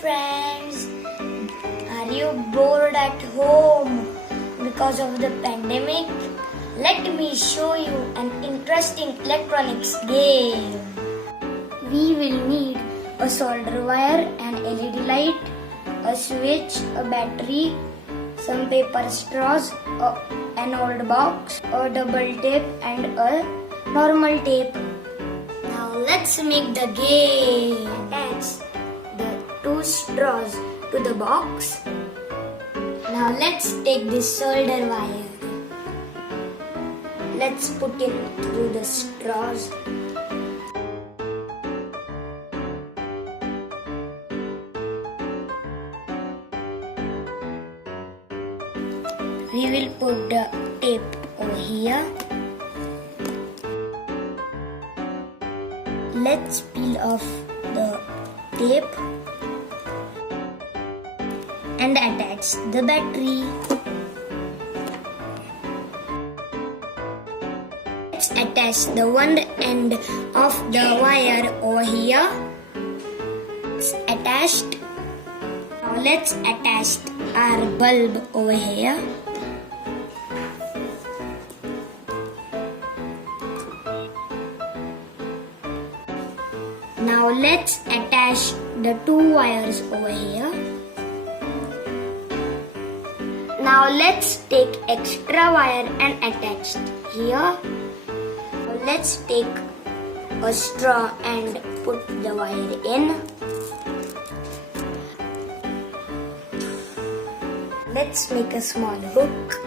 friends. Are you bored at home because of the pandemic? Let me show you an interesting electronics game. We will need a solder wire, an LED light, a switch, a battery, some paper straws, an old box, a double tape and a normal tape. Now let's make the game. Attach the two straws to the box. Now let's take this solder wire. Let's put it through the straws. We will put the tape over here. Let's peel off the tape and attach the battery. Let's attach the one end of the wire over here. It's attached. Now let's attach our bulb over here. Now let's attach the two wires over here. Now let's take extra wire and attach here. Now let's take a straw and put the wire in. Let's make a small hook.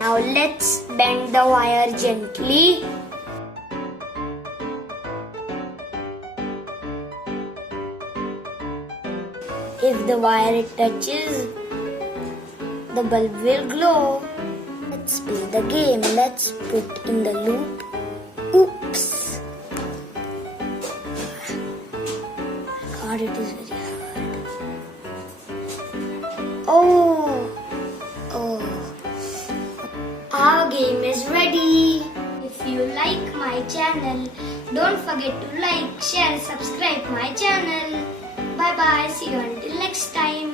Now let's bend the wire gently. If the wire touches, the bulb will glow. Let's play the game. Let's put in the loop. Oops! God, it is very hard. Oh! Our game is ready. If you like my channel, don't forget to like, share, subscribe my channel. Bye bye. See you until next time.